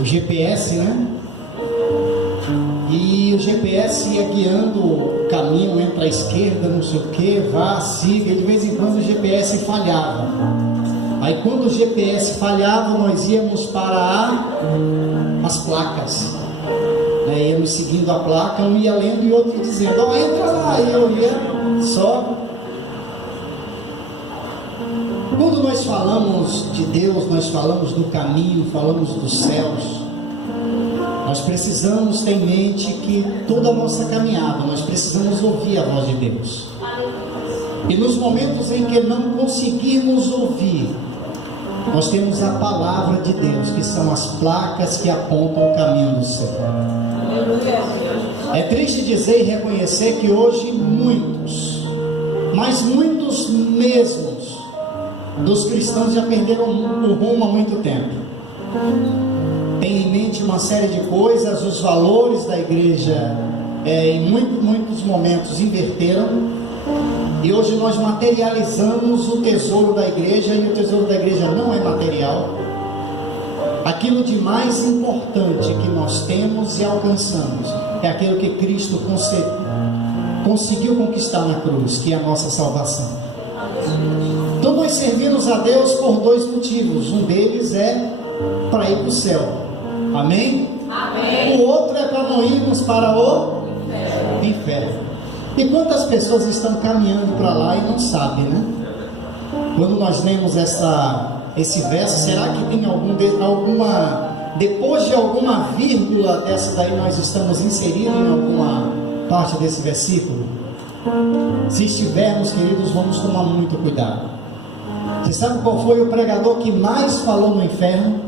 o GPS, né? E o GPS ia guiando o caminho, entra à esquerda, não sei o que, vá, siga, e de vez em quando o GPS falhava. Aí quando o GPS falhava, nós íamos para as placas, né? Íamos seguindo a placa, um ia lendo e outro dizendo, ó, entra lá, e eu ia só. Quando nós falamos de Deus, nós falamos do caminho, falamos dos céus, nós precisamos ter em mente que toda a nossa caminhada, nós precisamos ouvir a voz de Deus. E nos momentos em que não conseguimos ouvir, nós temos a palavra de Deus, que são as placas que apontam o caminho do céu. É triste dizer e reconhecer que hoje muitos, mas muitos mesmos, dos cristãos já perderam o rumo há muito tempo. Tem em mente uma série de coisas, os valores da igreja em muitos momentos inverteram, e hoje nós materializamos o tesouro da igreja, e o tesouro da igreja não é material. Aquilo de mais importante que nós temos e alcançamos é aquilo que Cristo conseguiu conquistar na cruz, que é a nossa salvação. Então nós servimos a Deus por dois motivos. Um deles é para ir para o céu. Amém? Amém. O outro é para não irmos para o inferno. E quantas pessoas estão caminhando para lá e não sabem, né? Quando nós lemos esse verso, será que tem depois de alguma vírgula dessa daí, nós estamos inseridos em alguma parte desse versículo? Se estivermos, queridos, vamos tomar muito cuidado. Você sabe qual foi o pregador que mais falou no inferno?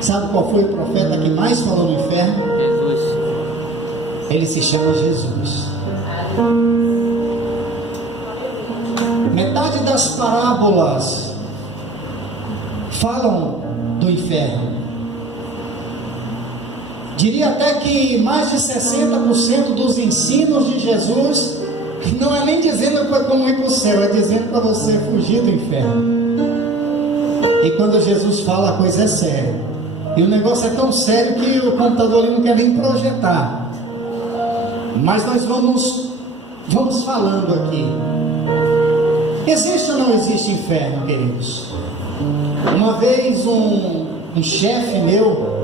Sabe qual foi o profeta que mais falou no inferno? Jesus. Ele se chama Jesus. Metade das parábolas falam do inferno. Diria até que mais de 60% dos ensinos de Jesus não é nem dizendo como ir para o céu, é dizendo para você fugir do inferno. E quando Jesus fala, a coisa é séria. E o negócio é tão sério que o computador ali não quer nem projetar. Mas nós vamos falando aqui. Existe ou não existe inferno, queridos? Uma vez um chefe meu,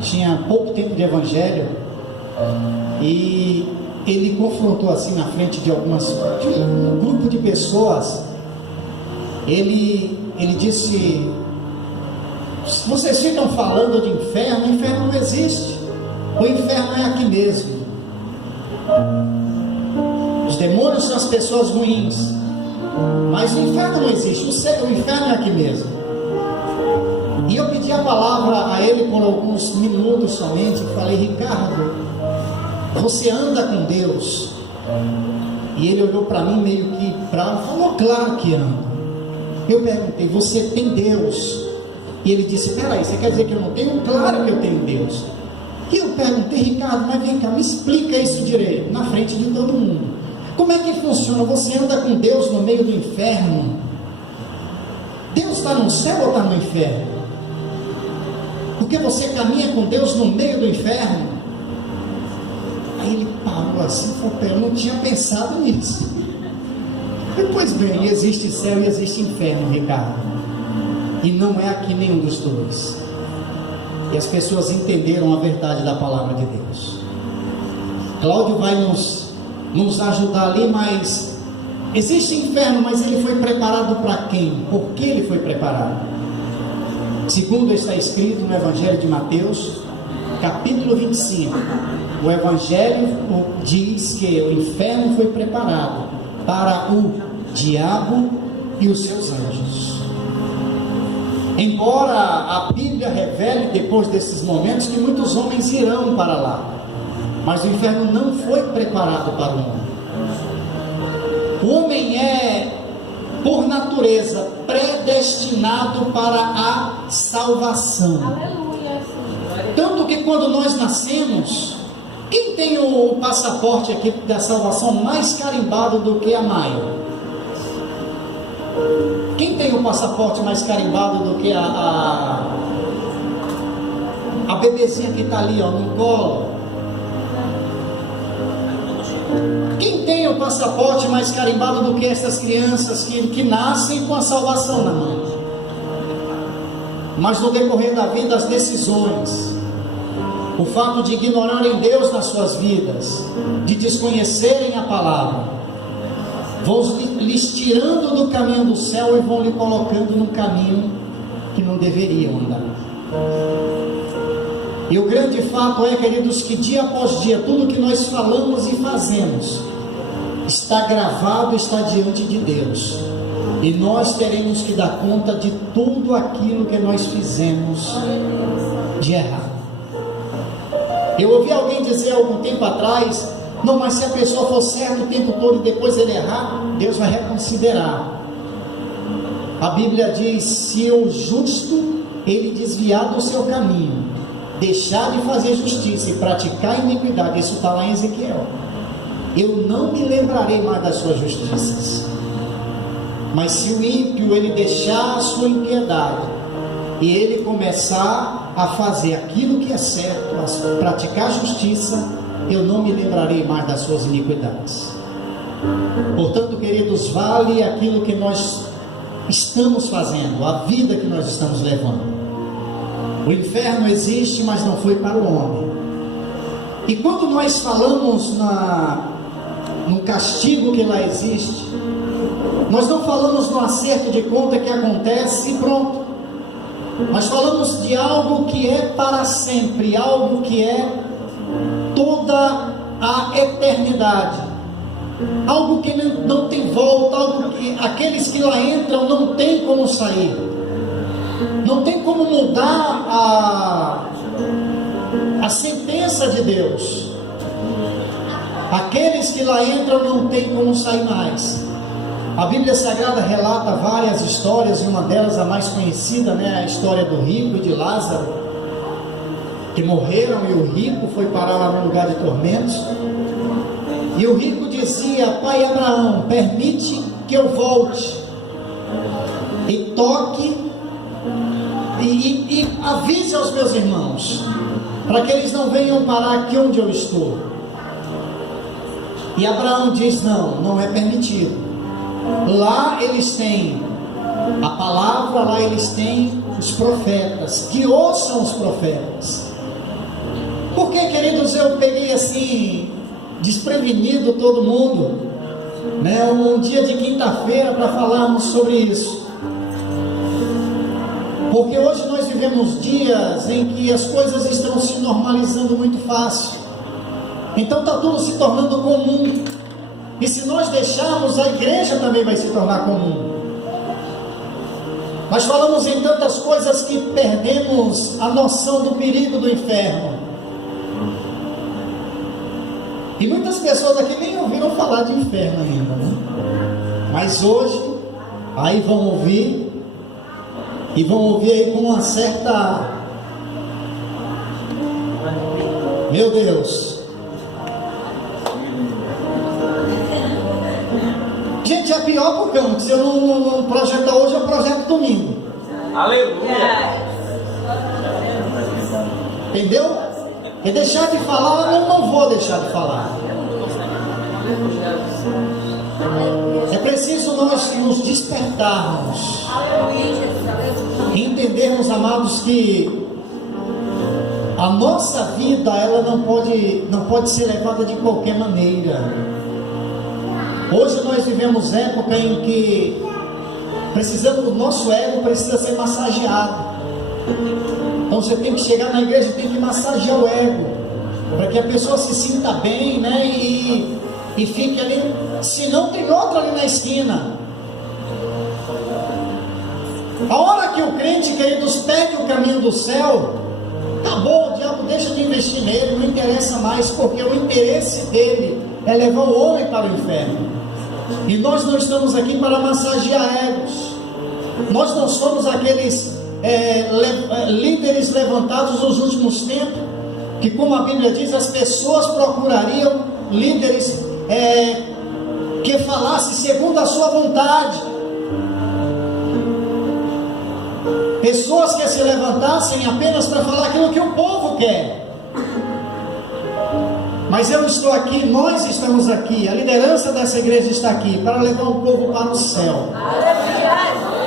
tinha pouco tempo de evangelho, e ele confrontou assim na frente de um grupo de pessoas. Ele disse: vocês ficam falando de inferno, o inferno não existe, o inferno é aqui mesmo. Os demônios são as pessoas ruins, mas o inferno não existe, o inferno é aqui mesmo. E eu pedi a palavra a ele por alguns minutos somente, e falei: Ricardo, você anda com Deus? E ele olhou para mim meio que bravo, falou: claro que ando. Eu perguntei: você tem Deus? E ele disse: peraí, você quer dizer que eu não tenho? Claro que eu tenho Deus. E eu perguntei: Ricardo, mas vem cá, me explica isso direito, na frente de todo mundo. Como é que funciona? Você anda com Deus no meio do inferno? Deus está no céu ou está no inferno? Porque você caminha com Deus no meio do inferno? Aí ele parou assim, falou: eu não tinha pensado nisso. Pois bem, existe céu e existe inferno, Ricardo, e não é aqui nenhum dos dois. E as pessoas entenderam a verdade da palavra de Deus. Cláudio vai nos ajudar ali, mas existe inferno, mas ele foi preparado para quem? Por que ele foi preparado? Segundo está escrito no Evangelho de Mateus, capítulo 25, o Evangelho diz que o inferno foi preparado para o diabo e os seus anjos. Embora a Bíblia revele depois desses momentos que muitos homens irão para lá, mas o inferno não foi preparado para o homem. O homem é, por natureza, predestinado para a salvação. Tanto que quando nós nascemos, quem tem o passaporte aqui da salvação mais carimbado do que a Maia? Quem tem o passaporte mais carimbado do que a a bebezinha que está ali, ó, no colo. Quem tem o passaporte mais carimbado do que essas crianças que nascem com a salvação na mão? Mas no decorrer da vida, as decisões, o fato de ignorarem Deus nas suas vidas, de desconhecerem a palavra, vão lhes tirando do caminho do céu e vão lhe colocando num caminho que não deveriam andar. E o grande fato é, queridos, que dia após dia, tudo que nós falamos e fazemos está gravado, está diante de Deus, e nós teremos que dar conta de tudo aquilo que nós fizemos de errado. Eu ouvi alguém dizer há algum tempo atrás: não, mas se a pessoa for certa o tempo todo e depois ele errar, Deus vai reconsiderar. A Bíblia diz: se o justo ele desviar do seu caminho, deixar de fazer justiça e praticar iniquidade, isso está lá em Ezequiel, eu não me lembrarei mais das suas justiças. Mas se o ímpio ele deixar a sua impiedade e ele começar a fazer aquilo que é certo, a praticar justiça, eu não me lembrarei mais das suas iniquidades. Portanto, queridos, vale aquilo que nós estamos fazendo, a vida que nós estamos levando. O inferno existe, mas não foi para o homem. E quando nós falamos no castigo que lá existe, nós não falamos no acerto de conta que acontece e pronto. Nós falamos de algo que é para sempre, algo que é toda a eternidade, algo que não tem volta, algo que aqueles que lá entram não tem como sair, não tem como mudar a sentença de Deus. Aqueles que lá entram não tem como sair mais. A Bíblia Sagrada relata várias histórias, e uma delas, a mais conhecida, a história do rico e de Lázaro, que morreram, e o rico foi parar lá no lugar de tormentos. E o rico dizia: pai Abraão, permite que eu volte e toque e avise aos meus irmãos, para que eles não venham parar aqui onde eu estou. E Abraão diz: não é permitido. Lá eles têm a palavra, lá eles têm os profetas, que ouçam os profetas. Porque, queridos, eu peguei assim, desprevenido todo mundo, um dia de quinta-feira para falarmos sobre isso. Porque hoje nós vivemos dias em que as coisas estão se normalizando muito fácil. Então está tudo se tornando comum. E se nós deixarmos, a igreja também vai se tornar comum. Nós falamos em tantas coisas que perdemos a noção do perigo do inferno. E muitas pessoas aqui nem ouviram falar de inferno ainda, Mas hoje, aí vão ouvir, e vão ouvir aí com uma certa... Meu Deus! Gente, é pior porque se eu não projetar hoje, eu projeto domingo. Aleluia! Entendeu? E deixar de falar, eu não vou deixar de falar. É preciso nós nos despertarmos e entendermos, amados, que a nossa vida ela não pode ser levada de qualquer maneira. Hoje nós vivemos época em que o nosso ego precisa ser massageado. Então você tem que chegar na igreja e tem que massagear o ego, para que a pessoa se sinta bem, e fique ali. Se não, tem outra ali na esquina. A hora que o crente, queridos, perde o caminho do céu, acabou, o diabo deixa de investir nele, não interessa mais, porque o interesse dele é levar o homem para o inferno. E nós não estamos aqui para massagear egos. Nós não somos aqueles líderes levantados nos últimos tempos, que, como a Bíblia diz, as pessoas procurariam líderes que falassem segundo a sua vontade, pessoas que se levantassem apenas para falar aquilo que o povo quer. Mas eu estou aqui, nós estamos aqui, a liderança dessa igreja está aqui para levar o povo para o céu,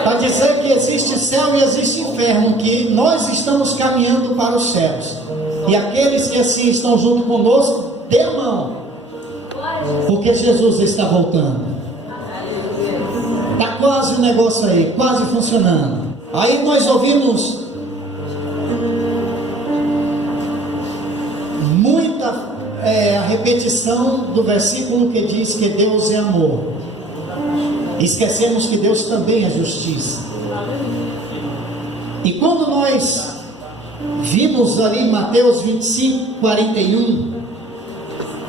para dizer que existe céu e existe inferno, que nós estamos caminhando para os céus, e aqueles que assim estão junto conosco, dê a mão, porque Jesus está voltando. Está quase o negócio aí, quase funcionando. Aí nós ouvimos muita a repetição do versículo que diz que Deus é amor. Esquecemos que Deus também é justiça. E quando nós vimos ali Mateus 25, 41,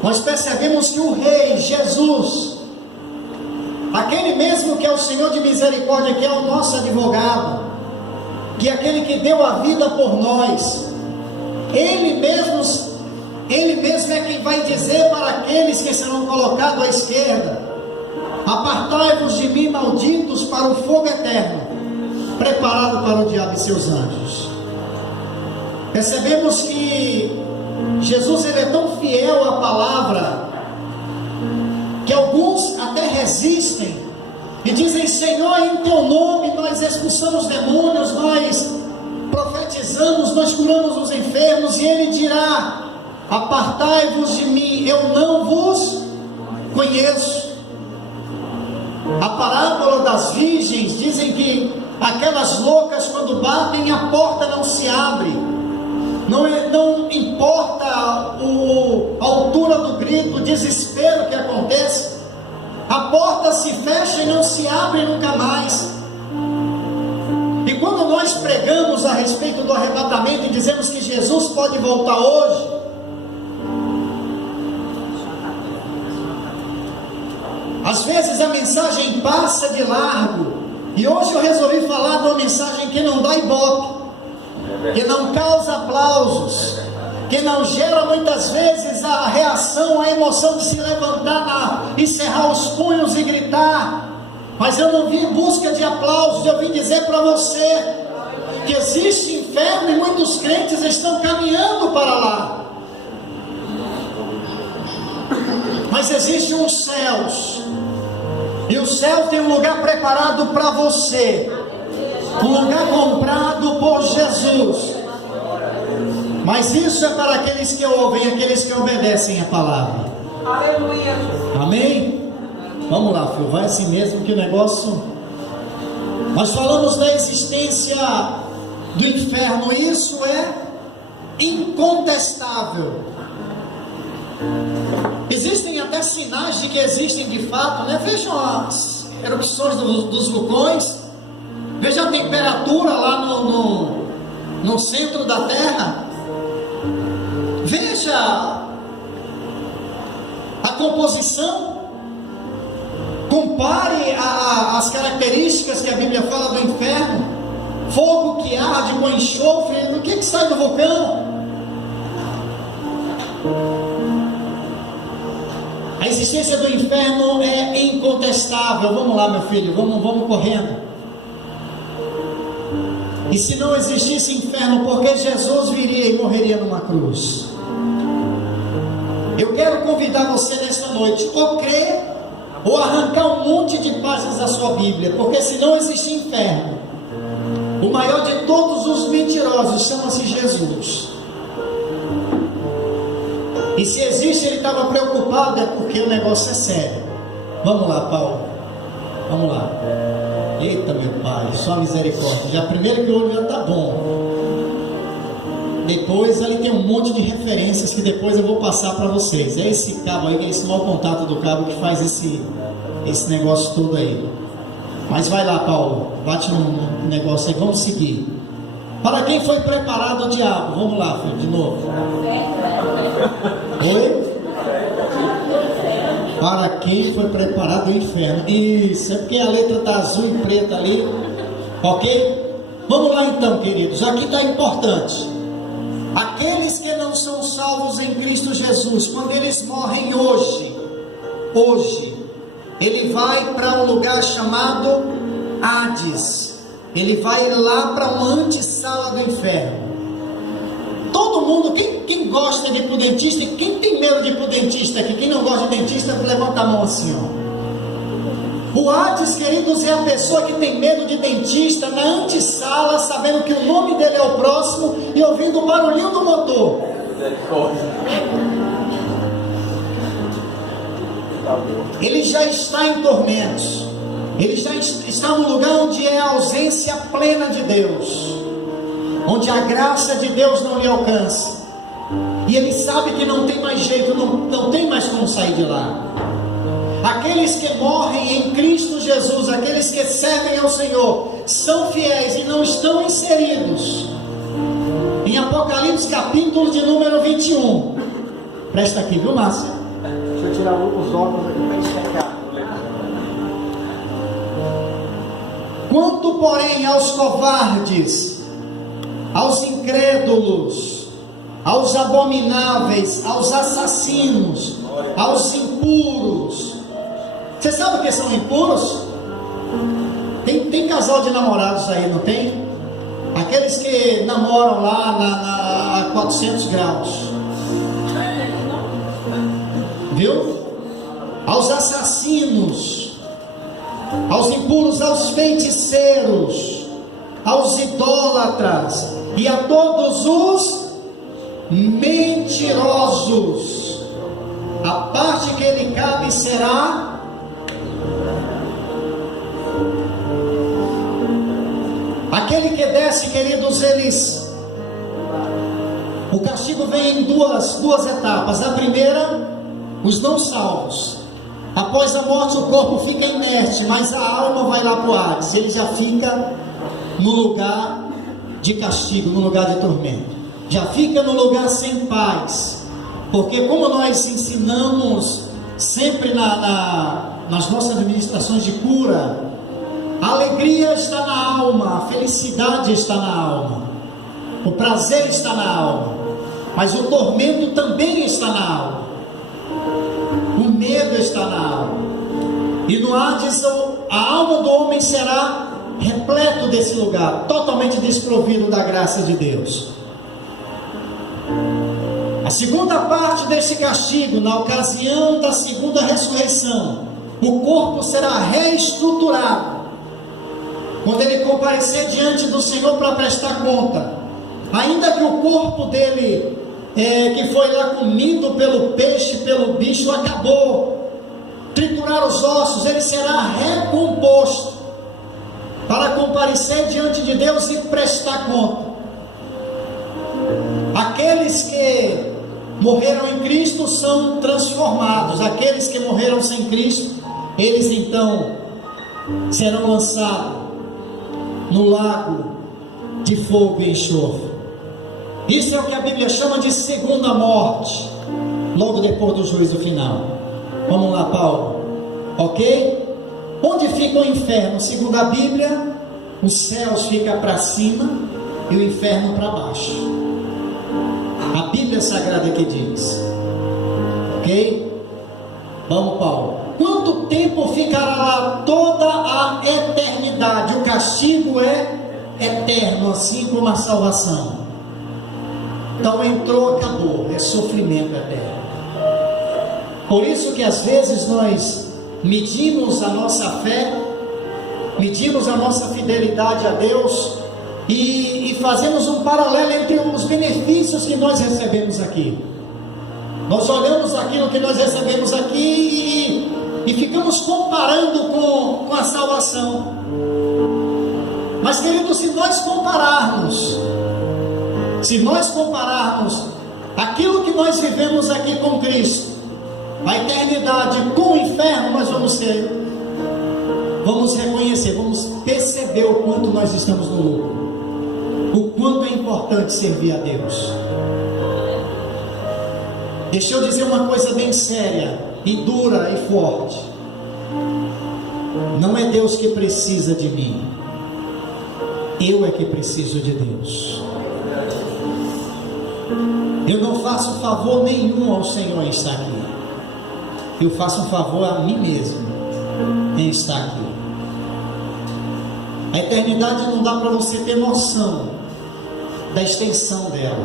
nós percebemos que o Rei Jesus, aquele mesmo que é o Senhor de misericórdia, que é o nosso advogado, que é aquele que deu a vida por nós, Ele mesmo é quem vai dizer para aqueles que serão colocados à esquerda: apartai-vos de mim, malditos, para o fogo eterno, preparado para o diabo e seus anjos. Percebemos que Jesus ele é tão fiel à palavra, que alguns até resistem e dizem: Senhor, em teu nome nós expulsamos demônios, nós profetizamos, nós curamos os enfermos. E ele dirá: apartai-vos de mim, eu não vos conheço. A parábola das virgens, dizem que aquelas loucas, quando batem, a porta não se abre. Não importa a altura do grito, o desespero que acontece, a porta se fecha e não se abre nunca mais. E quando nós pregamos a respeito do arrebatamento e dizemos que Jesus pode voltar hoje, às vezes a mensagem passa de largo, e hoje eu resolvi falar de uma mensagem que não dá ibope, que não causa aplausos, que não gera muitas vezes a reação, a emoção de se levantar e cerrar os punhos e gritar. Mas eu não vim em busca de aplausos, eu vim dizer para você que existe inferno e muitos crentes estão caminhando para lá. Mas existe uns céus, e o céu tem um lugar preparado para você, um lugar comprado por Jesus. Mas isso é para aqueles que ouvem, aqueles que obedecem a palavra. Aleluia. Amém? Vamos lá, filho, vai assim mesmo que o negócio... Nós falamos da existência do inferno, isso é incontestável. Existem até sinais de que existem de fato, né? Vejam as erupções dos vulcões, veja a temperatura lá no centro da Terra, veja a composição, compare as características que a Bíblia fala do inferno: fogo que arde com enxofre. Do que sai do vulcão? A existência do inferno é incontestável. Vamos lá, meu filho, vamos correndo. E se não existisse inferno, por que Jesus viria e morreria numa cruz? Eu quero convidar você nesta noite, ou crer, ou arrancar um monte de páginas da sua Bíblia, porque se não existe inferno, o maior de todos os mentirosos chama-se Jesus. E se existe, ele estava preocupado, é porque o negócio é sério. Vamos lá, Paulo. Vamos lá. Eita, meu Pai, só misericórdia. Já primeiro que o olho já está bom. Depois ali tem um monte de referências que depois eu vou passar para vocês. É esse cabo aí, é esse mau contato do cabo que faz esse negócio todo aí. Mas vai lá, Paulo. Bate no negócio aí, vamos seguir. Para quem foi preparado o diabo? Vamos lá, filho, de novo. Oi? Para quem foi preparado o inferno. Isso, é porque a letra está azul e preta ali. Ok? Vamos lá então, queridos. Aqui está importante. Aqueles que não são salvos em Cristo Jesus, quando eles morrem hoje, ele vai para um lugar chamado Hades. ele vai lá para uma antessala do inferno. Todo mundo, quem gosta de ir para o dentista, e quem tem medo de ir para o dentista aqui, quem não gosta de dentista, levanta a mão assim, ó. O Hades, queridos, é a pessoa que tem medo de dentista na antessala, sabendo que o nome dele é o próximo e ouvindo o barulhinho do motor. Ele já está em tormentos, ele já está no lugar onde é a ausência plena de Deus, onde a graça de Deus não lhe alcança, e ele sabe que não tem mais jeito, não tem mais como sair de lá. Aqueles que morrem em Cristo Jesus, aqueles que servem ao Senhor, são fiéis e não estão inseridos em Apocalipse capítulo de número 21. Presta aqui, viu, Márcia? Deixa eu tirar os óculos aqui para enxergar. Quanto, porém, aos covardes, aos incrédulos, aos abomináveis, aos assassinos, aos impuros. Você sabe o que são impuros? Tem casal de namorados aí, não tem? Aqueles que namoram lá a 400 graus. Viu? Aos assassinos, aos impuros, aos feiticeiros, aos idólatras e a todos os mentirosos. A parte que ele cabe será aquele que desce, queridos, o castigo vem em duas etapas. A primeira, os não salvos. Após a morte o corpo fica inerte, mas a alma vai lá para o Hades. Ele já fica no lugar de castigo, no lugar de tormento. Já fica no lugar sem paz. Porque como nós ensinamos sempre nas nossas administrações de cura, a alegria está na alma, a felicidade está na alma, o prazer está na alma, mas o tormento também está na alma, o medo está na alma. E no Hades a alma do homem será repleto desse lugar, totalmente desprovido da graça de Deus. A segunda parte desse castigo, na ocasião da segunda ressurreição, o corpo será reestruturado. Quando ele comparecer diante do Senhor para prestar conta, ainda que o corpo dele, que foi lá comido pelo peixe, pelo bicho, acabou, triturar os ossos, ele será recomposto para comparecer diante de Deus e prestar conta. Aqueles que morreram em Cristo são transformados. Aqueles que morreram sem Cristo, eles então serão lançados no lago de fogo e enxofre. Isso é o que a Bíblia chama de segunda morte, logo depois do juízo final. Vamos lá, Paulo. Ok? Onde fica o inferno? Segundo a Bíblia, os céus ficam para cima e o inferno para baixo. A Bíblia Sagrada que diz. Ok? Vamos, Paulo. Quanto tempo ficará lá? Toda a eternidade. O castigo é eterno, assim como a salvação. Então entrou, acabou. É sofrimento eterno. Por isso que às vezes nós medimos a nossa fé, medimos a nossa fidelidade a Deus e fazemos um paralelo entre os benefícios que nós recebemos aqui. Nós olhamos aquilo que nós recebemos aqui e ficamos comparando com a salvação. Mas, queridos, se nós compararmos aquilo que nós vivemos aqui com Cristo, a eternidade com o inferno, nós vamos reconhecer, vamos perceber o quanto nós estamos no lucro, o quanto é importante servir a Deus. Deixa eu dizer uma coisa bem séria e dura e forte. Não é Deus que precisa de mim, eu é que preciso de Deus. Eu não faço favor nenhum ao Senhor em estar aqui. Eu faço um favor a mim mesmo em estar aqui. A eternidade não dá para você ter noção da extensão dela.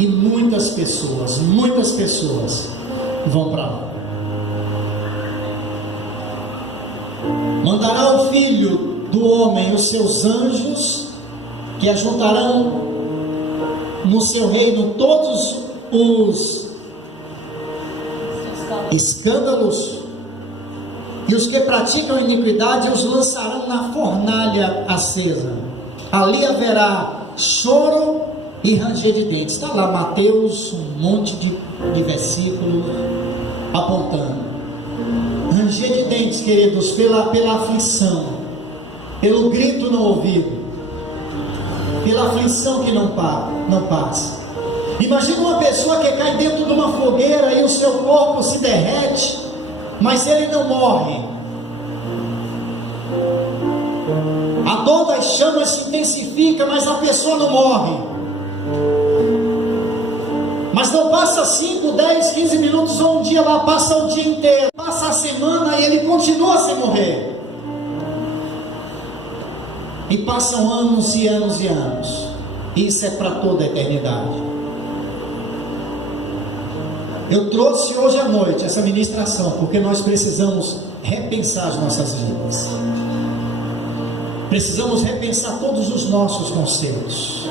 E muitas pessoas vão para lá. Mandará o Filho do homem os seus anjos, que ajuntarão no seu reino todos os escândalos, e os que praticam iniquidade os lançarão na fornalha acesa. Ali haverá choro e ranger de dentes. Está lá Mateus, um monte de versículos apontando. Ranger de dentes, queridos, pela aflição, pelo grito no ouvido, pela aflição que não passa. Imagina uma pessoa que cai dentro de uma fogueira e o seu corpo se derrete, mas ele não morre. A dor das chamas se intensifica, mas a pessoa não morre. Mas não passa 5, 10, 15 minutos ou um dia lá, passa o dia inteiro, passa a semana e ele continua sem morrer. E passam anos e anos e anos. Isso é para toda a eternidade. Eu trouxe hoje à noite essa ministração porque nós precisamos repensar as nossas vidas. Precisamos repensar todos os nossos conceitos.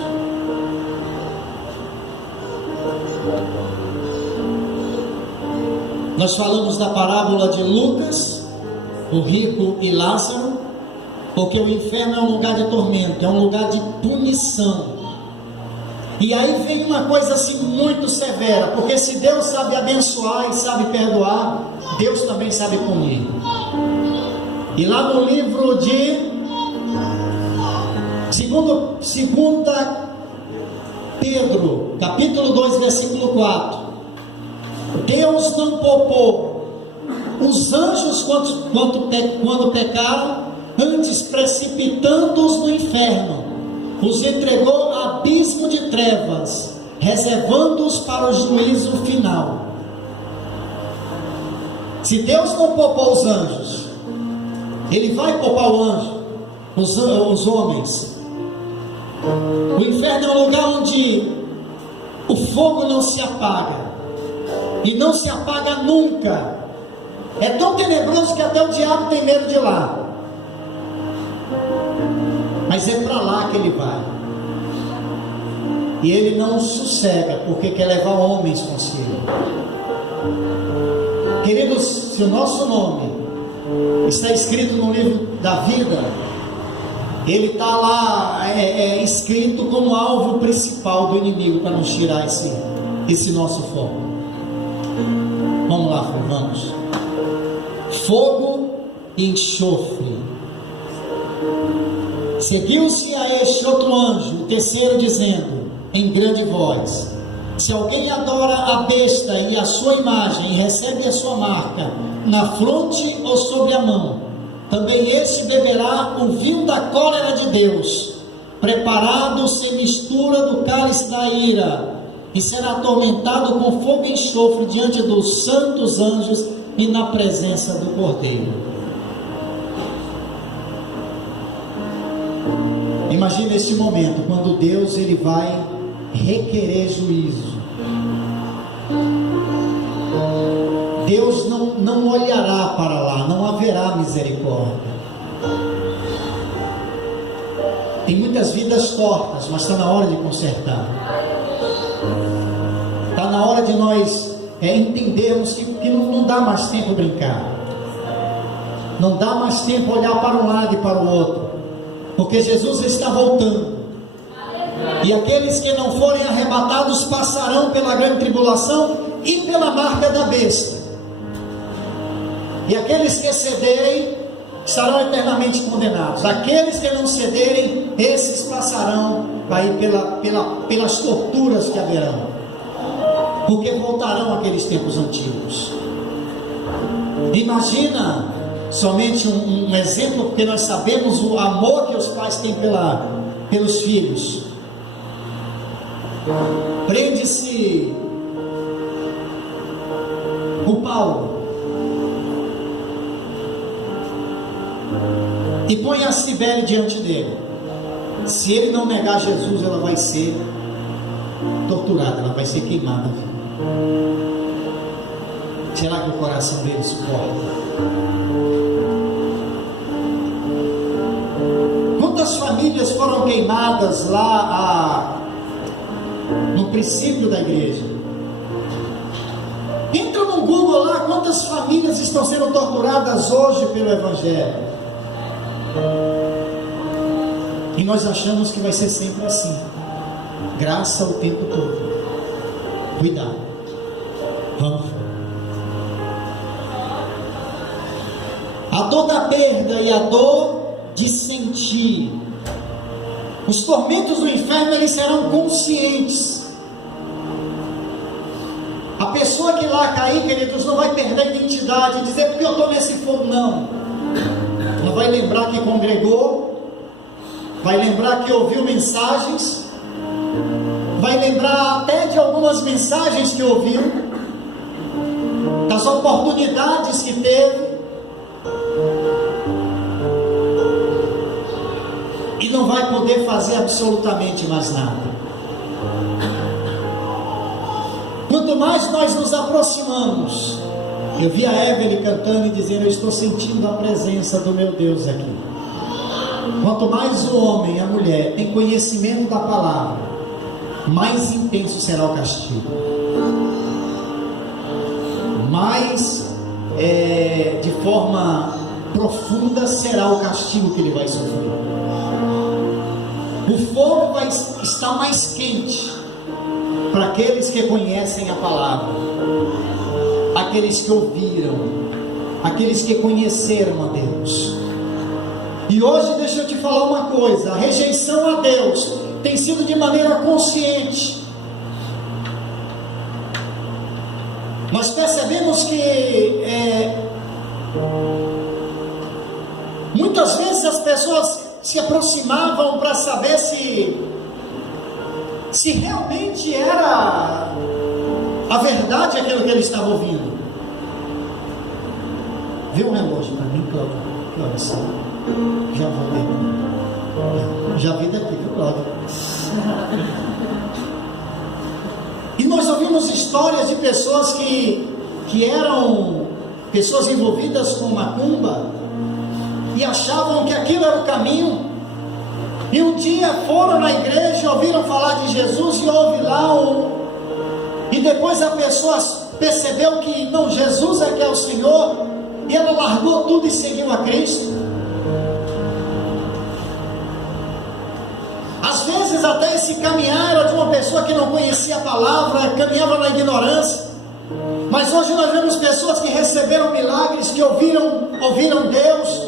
Nós falamos da parábola de Lucas, o rico e Lázaro, porque o inferno é um lugar de tormento, é um lugar de punição. E aí vem uma coisa assim muito severa, porque se Deus sabe abençoar e sabe perdoar, Deus também sabe punir. E lá no livro de segunda Pedro, capítulo 2, versículo 4, Deus não poupou os anjos quando pecaram, antes precipitando-os no inferno, os entregou a abismo de trevas, reservando-os para o juízo final. Se Deus não poupou os anjos, Ele vai poupar o anjo, os homens. O inferno é um lugar onde o fogo não se apaga, e não se apaga nunca. É tão tenebroso que até o diabo tem medo de lá. Mas é para lá que ele vai. E ele não sossega, porque quer levar homens consigo. Queridos, se o nosso nome está escrito no livro da vida, ele está lá escrito como alvo principal do inimigo para nos tirar esse nosso foco. Vamos lá, vamos. Fogo e enxofre. Seguiu-se a este outro anjo, o terceiro, dizendo em grande voz: se alguém adora a besta e a sua imagem, e recebe a sua marca na fronte ou sobre a mão, também este beberá o vinho da cólera de Deus, preparado sem mistura do cálice da ira, e será atormentado com fogo e enxofre diante dos santos anjos e na presença do Cordeiro. Imagina esse momento, quando Deus ele vai requerer juízo. Deus não olhará para lá, não haverá misericórdia. Tem muitas vidas tortas, mas está na hora de consertar. Está na hora de nós entendermos que não dá mais tempo brincar. Não dá mais tempo olhar para um lado e para o outro. Porque Jesus está voltando. E aqueles que não forem arrebatados passarão pela grande tribulação e pela marca da besta. E aqueles que cederem estarão eternamente condenados. Aqueles que não cederem, esses passarão aí pelas torturas que haverão. Porque voltarão aqueles tempos antigos. Imagina somente um exemplo, porque nós sabemos o amor que os pais têm pelos filhos. Prende-se o Paulo e põe a Cibele diante dele. Se ele não negar Jesus, ela vai ser torturada, ela vai ser queimada. Será que o coração dele suporta? Quantas famílias foram queimadas lá no princípio da igreja? Entra no Google lá, quantas famílias estão sendo torturadas hoje pelo Evangelho? E nós achamos que vai ser sempre assim. Graça o tempo todo. Cuidado. Vamos. A dor da perda e a dor de sentir. Os tormentos do inferno, eles serão conscientes. A pessoa que lá cair, queridos, não vai perder a identidade e dizer porque eu estou nesse fogo, não. Ela vai lembrar que congregou, vai lembrar que ouviu mensagens, vai lembrar até de algumas mensagens que ouviu, das oportunidades que teve, e não vai poder fazer absolutamente mais nada. Quanto mais nós nos aproximamos, eu vi a Evelyn cantando e dizendo: eu estou sentindo a presença do meu Deus aqui. Quanto mais o homem e a mulher têm conhecimento da palavra, mais intenso será o castigo, mais de forma profunda será o castigo que ele vai sofrer. O fogo vai estar mais quente para aqueles que conhecem a palavra, aqueles que ouviram, aqueles que conheceram a Deus. E hoje deixa eu te falar uma coisa: a rejeição a Deus tem sido de maneira consciente. Nós percebemos que muitas vezes as pessoas se aproximavam para saber se realmente era a verdade aquilo que ele estava ouvindo. Vê um relógio para mim, Cláudio. Que horas são? Já voltei. Já vi daqui, viu, Cláudio? E nós ouvimos histórias de pessoas que eram pessoas envolvidas com macumba e achavam que aquilo era o caminho. E um dia foram na igreja, ouviram falar de Jesus e houve lá e depois a pessoa percebeu que não, Jesus é que é o Senhor, e ela largou tudo e seguiu a Cristo. Às vezes até esse caminhar era de uma pessoa que não conhecia a palavra, caminhava na ignorância. Mas hoje nós vemos pessoas que receberam milagres, que ouviram Deus,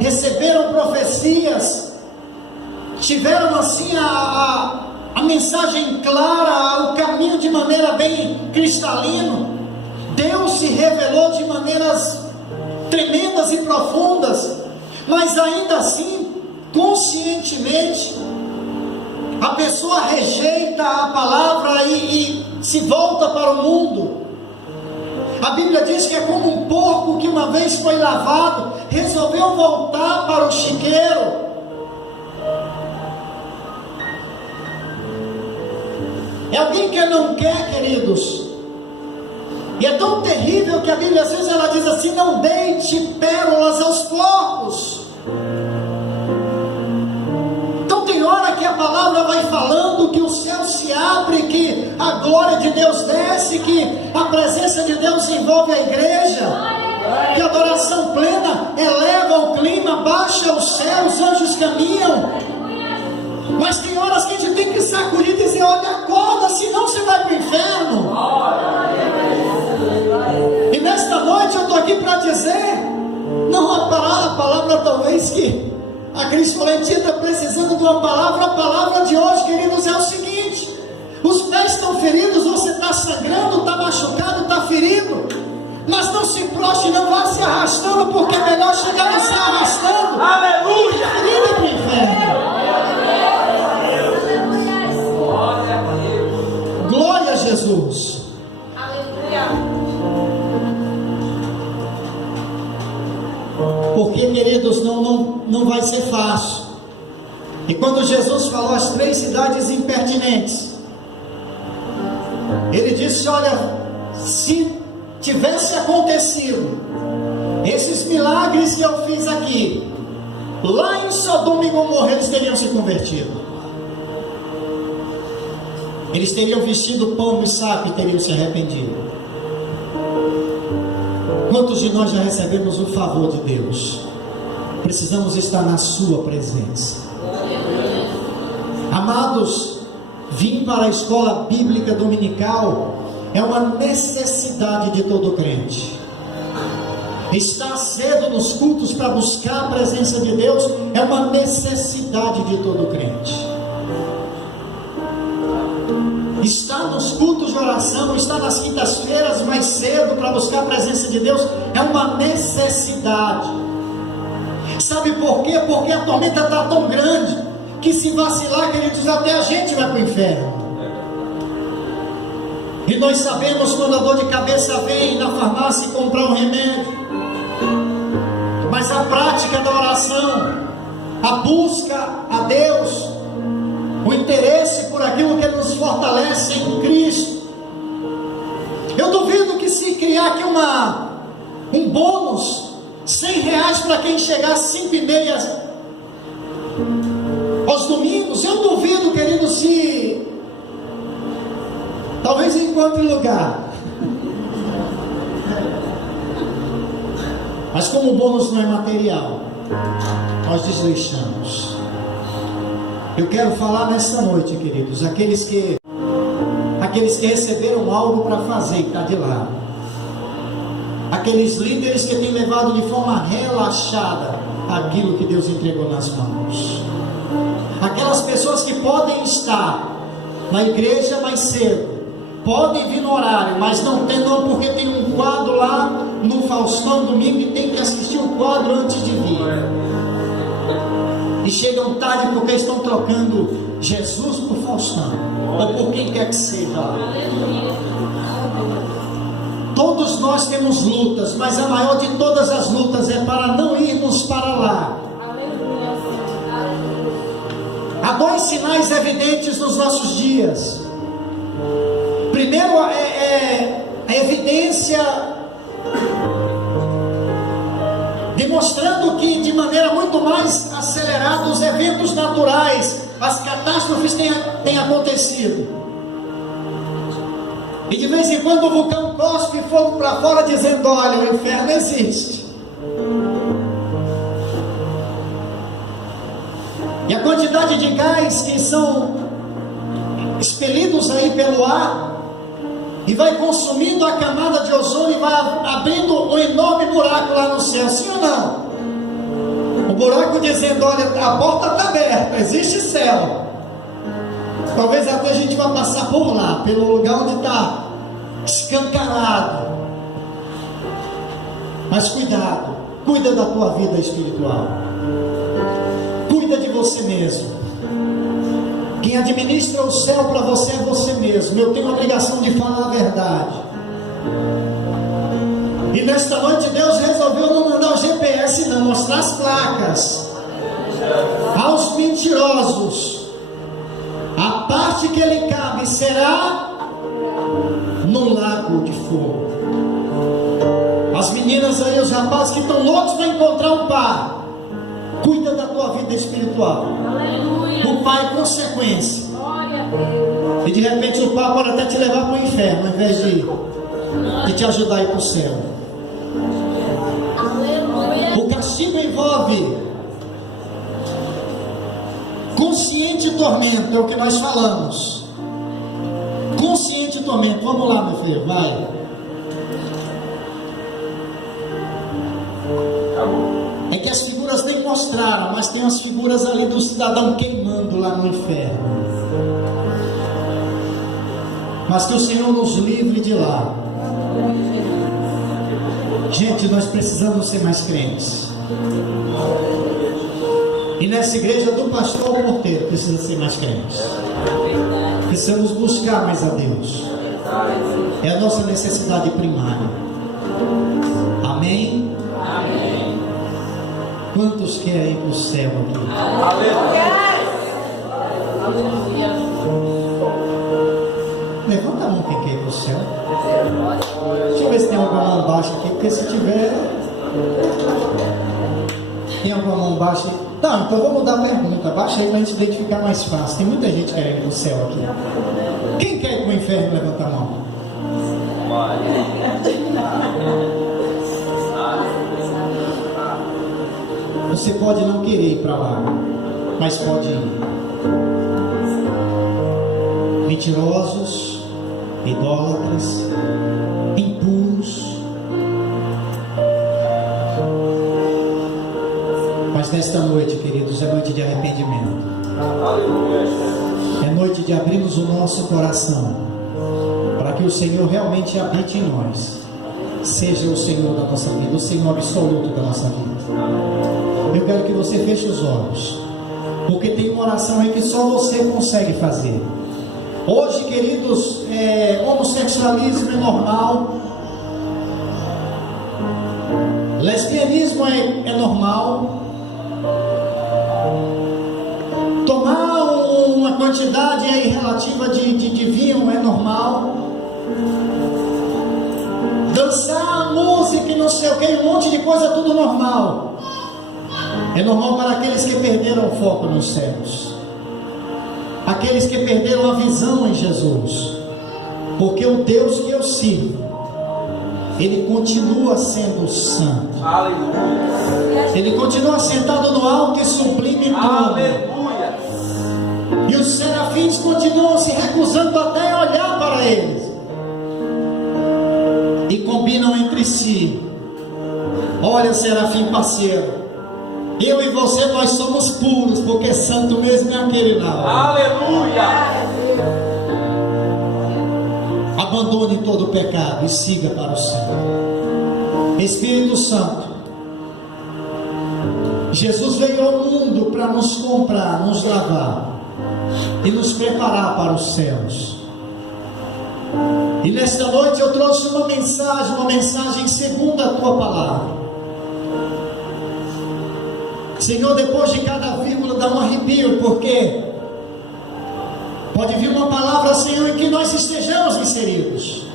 receberam profecias, tiveram assim a mensagem clara, o caminho de maneira bem cristalina. Deus se revelou de maneiras tremendas e profundas, mas ainda assim, conscientemente, a pessoa rejeita a palavra e se volta para o mundo. A Bíblia diz que é como um porco que uma vez foi lavado, resolveu voltar para o chiqueiro. É alguém que não quer, queridos. E é tão terrível que a Bíblia às vezes ela diz assim: não deite pérolas aos porcos. Então tem hora que a palavra vai falando, que o céu se abre, que a glória de Deus desce, que a presença de Deus envolve a igreja, que a adoração plena eleva o clima, baixa o céu, os anjos caminham. Mas tem horas que a gente tem que sacudir e dizer: olha, acorda, senão você vai para o inferno. E nesta noite eu estou aqui para dizer, não a palavra talvez que a Cris Valentina está precisando de uma palavra. A palavra de hoje, queridos, é o seguinte: os pés estão feridos, você está sangrando, está machucado, está ferido, mas não se prostre, não vá se arrastando, porque é melhor chegar se arrastando. Aleluia! Ferida para o inferno. Glória a Jesus. Aleluia. Porque, queridos, não vai ser fácil. E quando Jesus falou as 3 cidades impertinentes, Ele disse: olha, se tivesse acontecido esses milagres que eu fiz aqui, lá em Sodoma e Gomorra, eles teriam se convertido. Eles teriam vestido pombo e saco e teriam se arrependido. Quantos de nós já recebemos o favor de Deus? Precisamos estar na sua presença. Amados, vir para a escola bíblica dominical é uma necessidade de todo crente. Estar cedo nos cultos para buscar a presença de Deus é uma necessidade de todo crente. Estar nos cultos de oração, estar nas quintas-feiras mais cedo para buscar a presença de Deus é uma necessidade. Sabe por quê? Porque a tormenta está tão grande que, se vacilar, queridos, até a gente vai para o inferno. E nós sabemos, quando a dor de cabeça vem na farmácia comprar um remédio, mas a prática da oração, a busca a Deus, o interesse por aquilo que nos fortalece em Cristo. Eu duvido que, se criar aqui um bônus, R$100 para quem chegar às 5h30 aos domingos, eu duvido, querido, se talvez encontre lugar. Mas como o bônus não é material, nós desleixamos. Eu quero falar nessa noite, queridos, aqueles que receberam algo para fazer e está de lado, aqueles líderes que têm levado de forma relaxada aquilo que Deus entregou nas mãos, aquelas pessoas que podem estar na igreja mais cedo, podem vir no horário, mas não porque tem um quadro lá no Faustão domingo e tem que assistir o quadro antes de vir. E chegam tarde porque estão trocando Jesus por Faustão, ou por quem quer que seja. Todos nós temos lutas, mas a maior de todas as lutas é para não irmos para lá. Há 2 sinais evidentes nos nossos dias. Primeiro é a evidência demonstrando que, de maneira muito mais acelerada, os eventos naturais, as catástrofes têm acontecido. E de vez em quando o vulcão cospe fogo para fora, dizendo: olha, o inferno existe. E a quantidade de gás que são expelidos aí pelo ar, e vai consumindo a camada de ozônio e vai abrindo um enorme buraco lá no céu, sim ou não? O buraco dizendo: olha, a porta está aberta, existe céu. Talvez até a gente vá passar por lá, pelo lugar onde está escancarado. Mas cuidado, cuida da tua vida espiritual, cuida de você mesmo. Quem administra o céu para você é você mesmo. Eu tenho a obrigação de falar a verdade. E nesta noite Deus resolveu não mandar o GPS, não, mostrar as placas aos mentirosos. A parte que lhe cabe será no lago de fogo. As meninas aí, os rapazes que estão loucos para encontrar um par, cuida da tua vida espiritual. O pai é consequência. E de repente o pai pode até te levar para o inferno, ao invés de te ajudar a ir para o céu. O castigo envolve consciente tormento, é o que nós falamos. Consciente tormento. Vamos lá, meu filho, vai. É que as figuras nem mostraram, mas tem as figuras ali do cidadão queimando lá no inferno. Mas que o Senhor nos livre de lá. Gente, nós precisamos ser mais crentes. E nessa igreja do pastor Porteiro precisa ser mais crentes. Precisamos buscar mais a Deus. É a nossa necessidade primária. Amém? Amém. Quantos querem ir para o céu aqui? Levanta a mão quem quer ir para o céu. Deixa eu ver se tem alguma mão baixa aqui, porque se tiver. Tem alguma mão baixa? Não, então vou mudar a pergunta. Baixa aí para a gente identificar mais fácil. Tem muita gente querendo ir para o céu aqui. Quem quer ir para o inferno? Levanta a mão. Você pode não querer ir para lá, mas pode ir. Mentirosos, idólatras, impuros. Mas nesta noite, queridos, é noite de arrependimento. É noite de abrirmos o nosso coração para que o Senhor realmente habite em nós. Seja o Senhor da nossa vida, o Senhor absoluto da nossa vida. Eu quero que você feche os olhos, porque tem uma oração aí que só você consegue fazer. Hoje, queridos, homossexualismo é normal, lesbianismo é normal, tomar uma quantidade aí relativa de vinho é normal, dançar música e não sei o que, um monte de coisa, tudo normal. É normal para aqueles que perderam o foco nos céus, aqueles que perderam a visão em Jesus, porque o Deus que eu sirvo, Ele continua sendo santo. Aleluia. Ele continua sentado no alto e sublime trono. Aleluia. E os serafins continuam se recusando até em olhar para eles, e combinam entre si. Olha, serafim parceiro, eu e você, nós somos puros, porque santo mesmo é aquele lá. Aleluia! Abandone todo o pecado e siga para o céu. Espírito Santo, Jesus veio ao mundo para nos comprar, nos lavar e nos preparar para os céus. E nesta noite eu trouxe uma mensagem segundo a tua palavra. Senhor, depois de cada vírgula dá um arrepio, porque pode vir uma palavra, Senhor, em que nós estejamos inseridos,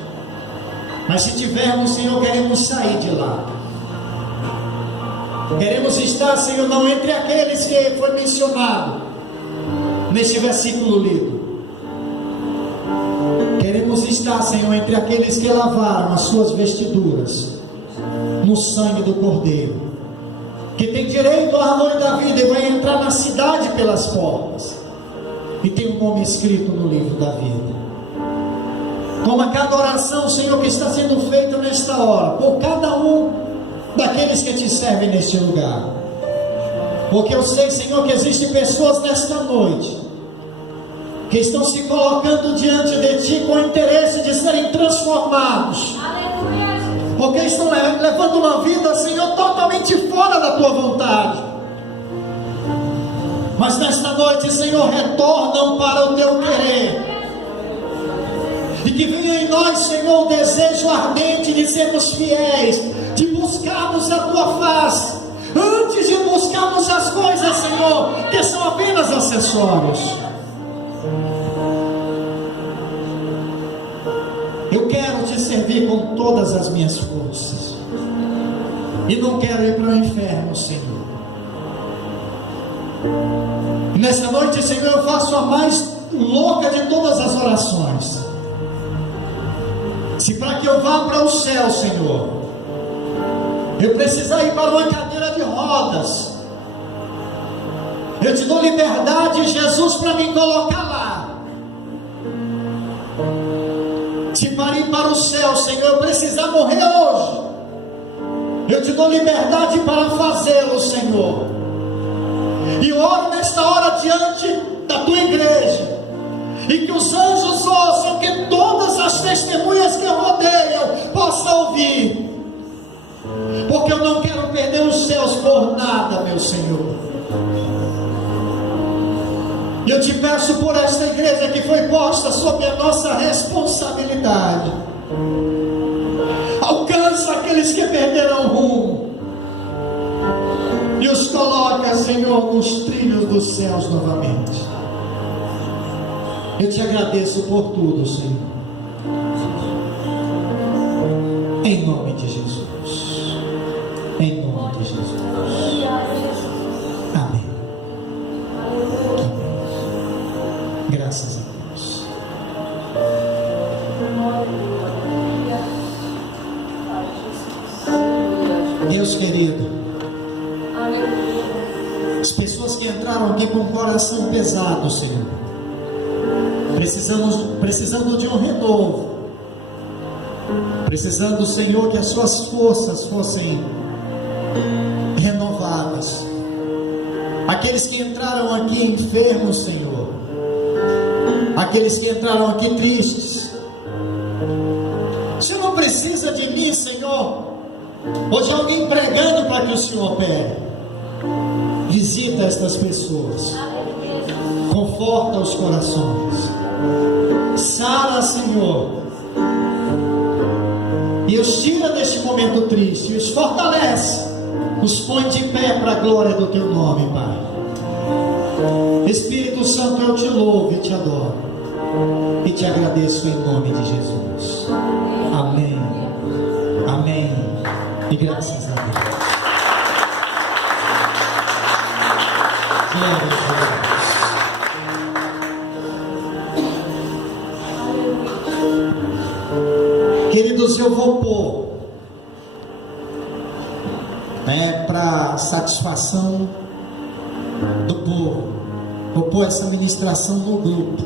mas se tivermos, Senhor, queremos sair de lá. Queremos estar, Senhor, não entre aqueles que foi mencionado neste versículo lido. Queremos estar, Senhor, entre aqueles que lavaram as suas vestiduras no sangue do Cordeiro, que tem direito à árvore da vida e vai entrar na cidade pelas portas, e tem um nome escrito no livro da vida. Toma cada oração, Senhor, que está sendo feita nesta hora, por cada um daqueles que te servem neste lugar, porque eu sei, Senhor, que existem pessoas nesta noite que estão se colocando diante de Ti com o interesse de serem transformados. Aleluia. Porque estão levando uma vida, Senhor, totalmente fora da Tua vontade. Mas nesta noite, Senhor, retornam para o Teu querer. E que venha em nós, Senhor, o desejo ardente de sermos fiéis, de buscarmos a Tua face, antes de buscarmos as coisas, Senhor, que são apenas acessórios. Eu quero Te servir com todas as minhas forças, e não quero ir para o inferno, Senhor. E nessa noite, Senhor, eu faço a mais louca de todas as orações. Se para que eu vá para o céu, Senhor, eu precisar ir para uma cadeira de rodas, eu Te dou liberdade, Jesus, para me colocar lá. Se para ir para o céu, Senhor, eu precisar morrer hoje, eu Te dou liberdade para fazê-lo, Senhor. E oro nesta hora diante da Tua igreja, e que os anjos ouçam, que todas as testemunhas que rodeiam possam ouvir, porque eu não quero perder os céus por nada, meu Senhor. E eu Te peço por esta igreja que foi posta sob a nossa responsabilidade. Alcança aqueles que perderam o rumo, e os Senhor, nos trilhos dos céus novamente. Eu te agradeço por tudo, Senhor. Em nome de Jesus. Em nome de Jesus. Amém. Amém. Graças a Deus. Deus querido, as pessoas que entraram aqui com o coração pesado, Senhor, precisando de um renovo, precisando, Senhor, que as suas forças fossem renovadas. Aqueles que entraram aqui enfermos, Senhor, aqueles que entraram aqui tristes. O Senhor não precisa de mim, Senhor, ou de alguém pregando para que o Senhor opere. Visita estas pessoas, conforta os corações, sara, Senhor, e os tira deste momento triste, os fortalece, os põe de pé para a glória do Teu nome, Pai. Espírito Santo, eu te louvo e te adoro, e te agradeço em nome de Jesus. Amém, amém, e graças a Deus. Glória a Deus. Queridos, eu vou pôr para satisfação do povo, vou pôr essa ministração no grupo.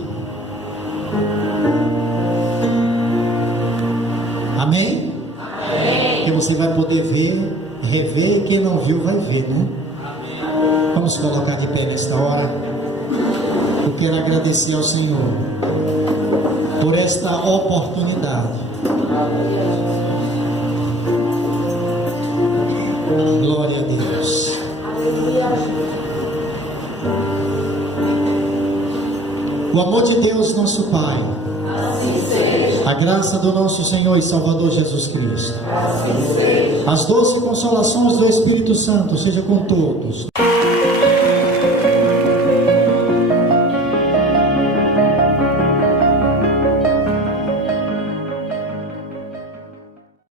Amém? Amém. Que você vai poder ver, rever, e quem não viu vai ver, né? Vamos colocar de pé nesta hora. Eu quero agradecer ao Senhor por esta oportunidade. Glória a Deus. O amor de Deus, nosso Pai, a graça do nosso Senhor e Salvador Jesus Cristo, as doces consolações do Espírito Santo seja com todos.